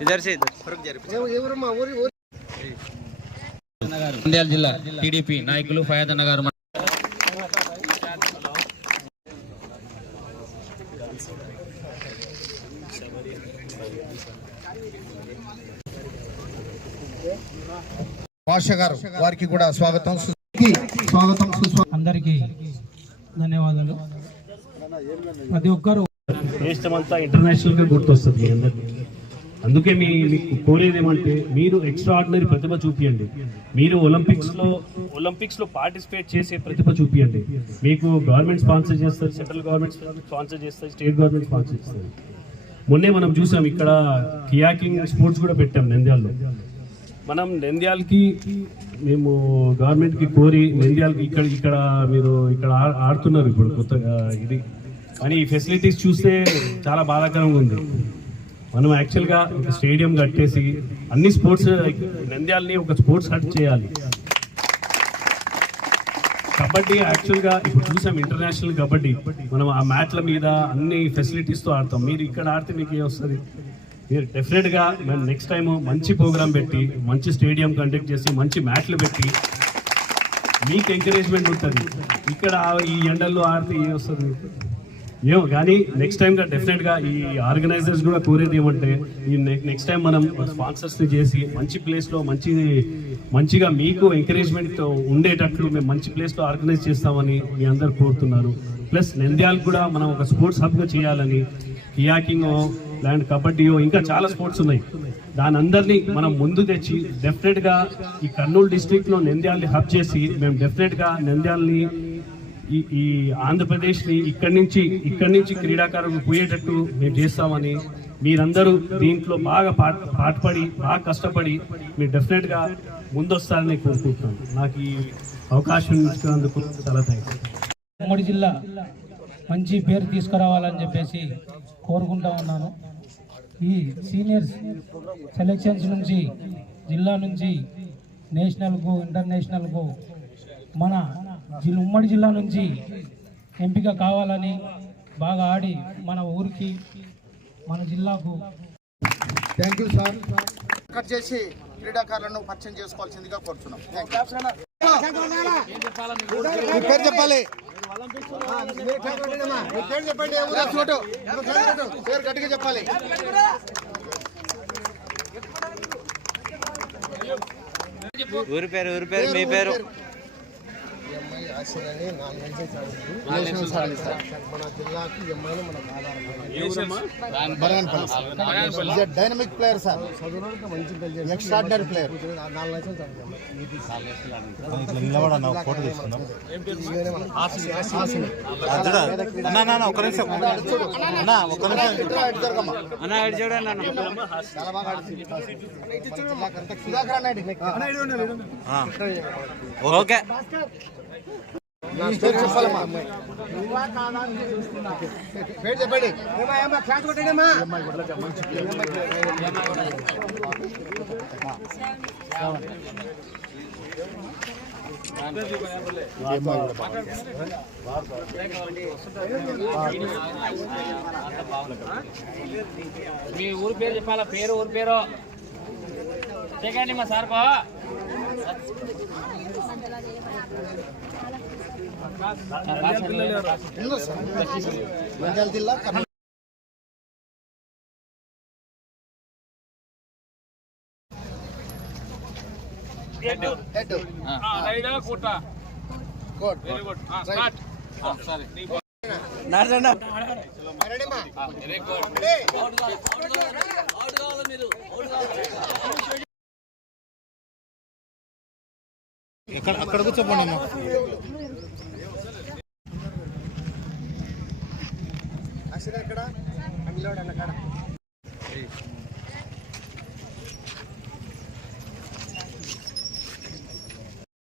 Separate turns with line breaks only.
ఇద్దరు
నంద్యాల జిల్లా టీడీపీ నాయకులు ఫయాద్ అన్న గారు
భాష గారు వారికి కూడా స్వాగతం. స్వాగతం సుస్వాగతం
అందరికీ ధన్యవాదాలు. ప్రతి ఒక్కరు
దేశమంతా ఇంటర్నేషనల్గా గుర్తొస్తుంది అందరికీ. అందుకే మీ మీకు కోరేది ఏమంటే మీరు ఎక్స్ట్రా ఆర్డినరీ ప్రతిభ చూపియండి. మీరు ఒలింపిక్స్లో ఒలింపిక్స్లో పార్టిసిపేట్ చేసే ప్రతిభ చూపియండి. మీకు గవర్నమెంట్ స్పాన్సర్ చేస్తారు సెంట్రల్ గవర్నమెంట్ స్పాన్సర్ చేస్తారు స్టేట్ గవర్నమెంట్ స్పాన్సర్ చేస్తారు. మొన్నే మనం చూసాం ఇక్కడ కియాకింగ్ స్పోర్ట్స్ కూడా పెట్టాం నంద్యాలలో. మనం నంద్యాలకి మేము గవర్నమెంట్కి కోరి నంద్యాలకి ఇక్కడ ఇక్కడ మీరు ఇక్కడ ఆడుతున్నారు ఇప్పుడు కొత్తగా ఇది. కానీ ఈ ఫెసిలిటీస్ చూస్తే చాలా బాధాకరంగా ఉంది. మనం యాక్చువల్గా ఒక స్టేడియం కట్టేసి అన్ని స్పోర్ట్స్ నంద్యాలని ఒక స్పోర్ట్స్ హట్ చేయాలి. కబడ్డీ యాక్చువల్గా ఇప్పుడు చూసాం ఇంటర్నేషనల్ కబడ్డీ. మనం ఆ మ్యాట్ల మీద అన్ని ఫెసిలిటీస్తో ఆడతాం. మీరు ఇక్కడ ఆడితే మీకు ఏం వస్తుంది? మీరు డెఫినెట్గా మేము నెక్స్ట్ టైం మంచి ప్రోగ్రామ్ పెట్టి మంచి స్టేడియం కండక్ట్ చేసి మంచి మ్యాట్లు పెట్టి మీకు ఎంకరేజ్మెంట్ ఉంటుంది. ఇక్కడ ఈ ఎండల్లో ఆడితే ఏం వస్తుంది? ఏమో కానీ నెక్స్ట్ టైం డెఫినెట్గా ఈ ఆర్గనైజర్స్ కూడా కోరేది ఏమంటే ఈ నెక్స్ట్ టైం మనం స్పాన్సర్స్ని చేసి మంచి ప్లేస్లో మంచి మంచిగా మీకు ఎంకరేజ్మెంట్ ఉండేటట్లు మేము మంచి ప్లేస్లో ఆర్గనైజ్ చేస్తామని మీ అందరు కోరుతున్నారు. ప్లస్ నంద్యాలకు కూడా మనం ఒక స్పోర్ట్స్ హబ్గా చేయాలని కియాకింగ్ ల్యాండ్ కబడ్డీయో ఇంకా చాలా స్పోర్ట్స్ ఉన్నాయి. దాని అందరినీ మనం ముందు తెచ్చి డెఫినెట్గా ఈ కర్నూలు డిస్టిక్లో నంద్యాలని హబ్ చేసి మేము డెఫినెట్గా నంద్యాలని ఈ ఈ ఆంధ్రప్రదేశ్ని ఇక్కడి నుంచి ఇక్కడి నుంచి క్రీడాకారులు పోయేటట్టు మేము చేస్తామని మీరందరూ దీంట్లో బాగా పాట పాటుపడి బాగా కష్టపడి మీరు డెఫినెట్గా ముందొస్తారని కోరుకుంటున్నాను. నాకు ఈ అవకాశం ఇచ్చినందుకు చాలా థ్యాంక్స్
ఉమ్మడి జిల్లా మంచి పేరు తీసుకురావాలని చెప్పేసి కోరుకుంటా ఉన్నాను. ఈ సీనియర్స్ సెలెక్షన్స్ నుంచి జిల్లా నుంచి నేషనల్కు ఇంటర్నేషనల్కు మన ఉమ్మడి జిల్లా నుంచి ఎంపిక కావాలని బాగా ఆడి మన ఊరికి మన జిల్లాకు.
థ్యాంక్ యూ సార్ కట్ చేసి క్రీడాకారులను పరిచయం చేసుకోవాల్సిందిగా కోరుతున్నాం పేరు చెప్పాలి. చెప్పండి ఊరు? పేరు గట్టిగా చెప్పాలి
ఊరి పేరు ఊరి పేరు మీ పేరు
మన జిల్లాకి ఎమ్మెల్యే మన dynamic player sir. Extraordinary player అన్నాడు.
ఓకే.
చెప్పండి
మీ ఊరి పేరు చెప్పాలా? పేరు ఊరి పేరు? చెకండి మా సార్ బా
నంద్యాల జిల్లా కర్నూలు ఎక్కడ అక్కడ కూర్చోపోండి అక్కడ